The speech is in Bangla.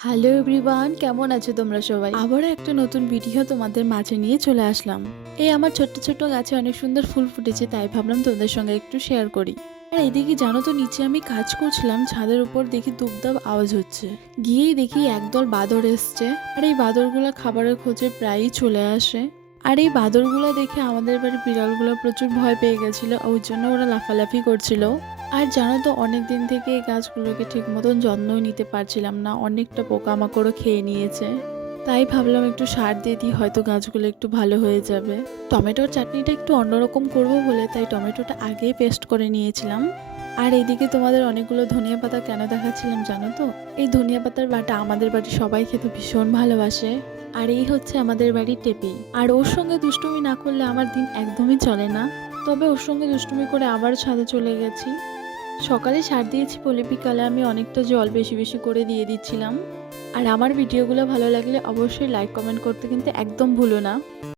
হ্যালো এভরিওয়ান, কেমন আছো তোমরা সবাই? আবারও একটা নতুন ভিডিও তোমাদের মাঝে নিয়ে চলে আসলাম। এই আমার ছোট্ট ছোট্ট গাছে অনেক সুন্দর ফুল ফুটেছে, তাই ভাবলাম তোমাদের সঙ্গে একটু শেয়ার করি। আর এদিকে জানো তো, নিচে আমি কাজ করছিলাম, ছাদের উপর দেখি দুবদাব আওয়াজ হচ্ছে। গিয়েই দেখি একদল বাদর এসছে। আর এই বাদরগুলো খাবারের খোঁজে প্রায়ই চলে আসে। আর এই বাদরগুলো দেখে আমাদের বাড়ির বিড়ালগুলো প্রচুর ভয় পেয়ে গেছিল, ওই জন্য ওরা লাফালাফি করছিল। আর জানো তো, অনেক দিন থেকে এই গাছগুলোকে ঠিক মতন যত্নই নিতে পারছিলাম না, অনেকটা পোকামাকড়ও খেয়ে নিয়েছে। তাই ভাবলাম একটু সার দিয়ে দিই, হয়তো গাছগুলো একটু ভালো হয়ে যাবে। টমেটোর চাটনিটা একটু অন্যরকম করব বলে তাই টমেটোটা আগেই পেস্ট করে নিয়েছিলাম। আর এইদিকে তোমাদের অনেকগুলো ধনিয়া পাতা কেন দেখাচ্ছিলাম জানো তো? এই ধনিয়া পাতার বাটা আমাদের বাড়ির সবাই খেতে ভীষণ ভালোবাসে। আর এই হচ্ছে আমাদের বাড়ির টেপি। আর ওর সঙ্গে দুষ্টুমি না করলে আমার দিন একদমই চলে না। তবে ওর সঙ্গে দুষ্টুমি করে আবার ছাদে চলে গেছি। সকালে সার দিয়েছি বলে বিকালে আমি অনেকটা জল বেশি বেশি করে দিয়ে দিচ্ছিলাম। আর আমার ভিডিওগুলো ভালো লাগলে অবশ্যই লাইক কমেন্ট করতে কিন্তু একদম ভুলো না।